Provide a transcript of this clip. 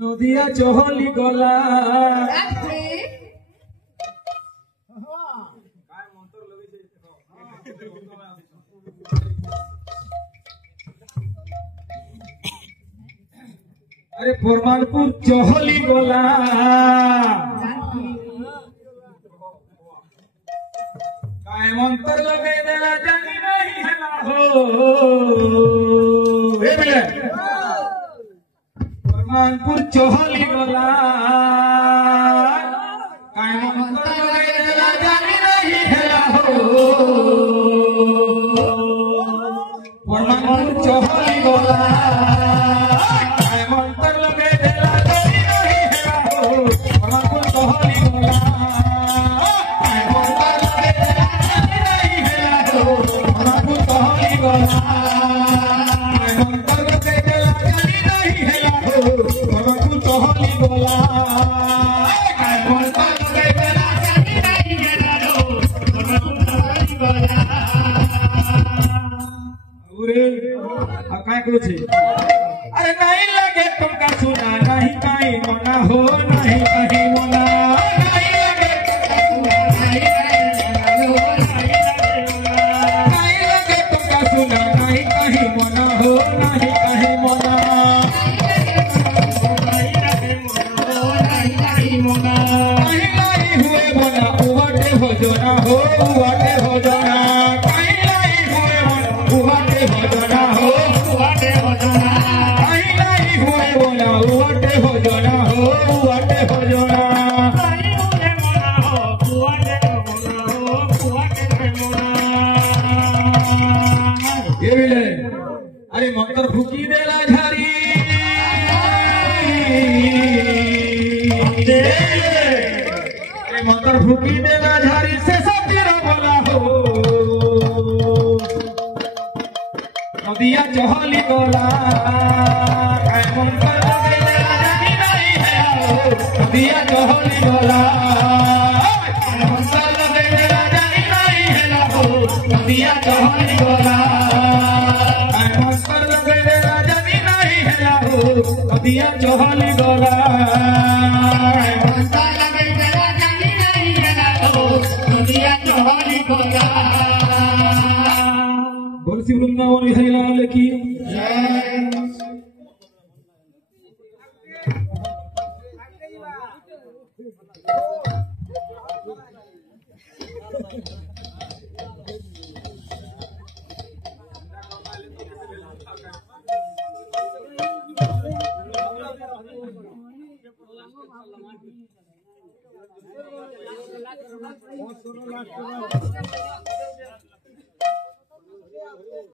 নদিয়া চহলি গলা আরে ফরমানপুর চহলি গলা কায় মন্তর লগে দেলা জানি नहीं হেলা হো এ বলে ফরমানপুর চহলি গলা কায় মন্তর লগে দেলা জানি नहीं হেলা হো ফরমানপুর চহলি গলা अरे नहीं लगे तुमका सुना नहीं कहीं मना हो नहीं कहीं मना नहीं लगे तुमका सुना नहीं कहीं मना हो नहीं कहीं मना कहीं नहीं हुए मना उवाटे हो जोना हो उवाटे हो जोना कहीं नहीं हुए मना उवाटे हो जोना हो उवाटे हो जोना अरे मंत्र फूकी देला झारी अरे मंत्र फूकी देला झारी से सब तेरा बोला हो नदिया चहली गोला मंत्र लगे देला जानी नहीं है नदिया चहली गोला मंत्र लगे देला जानी नहीं है नदिया चहली गोला नदिया चहली गोला बोल श्री वृंदावन बिहारी लाल की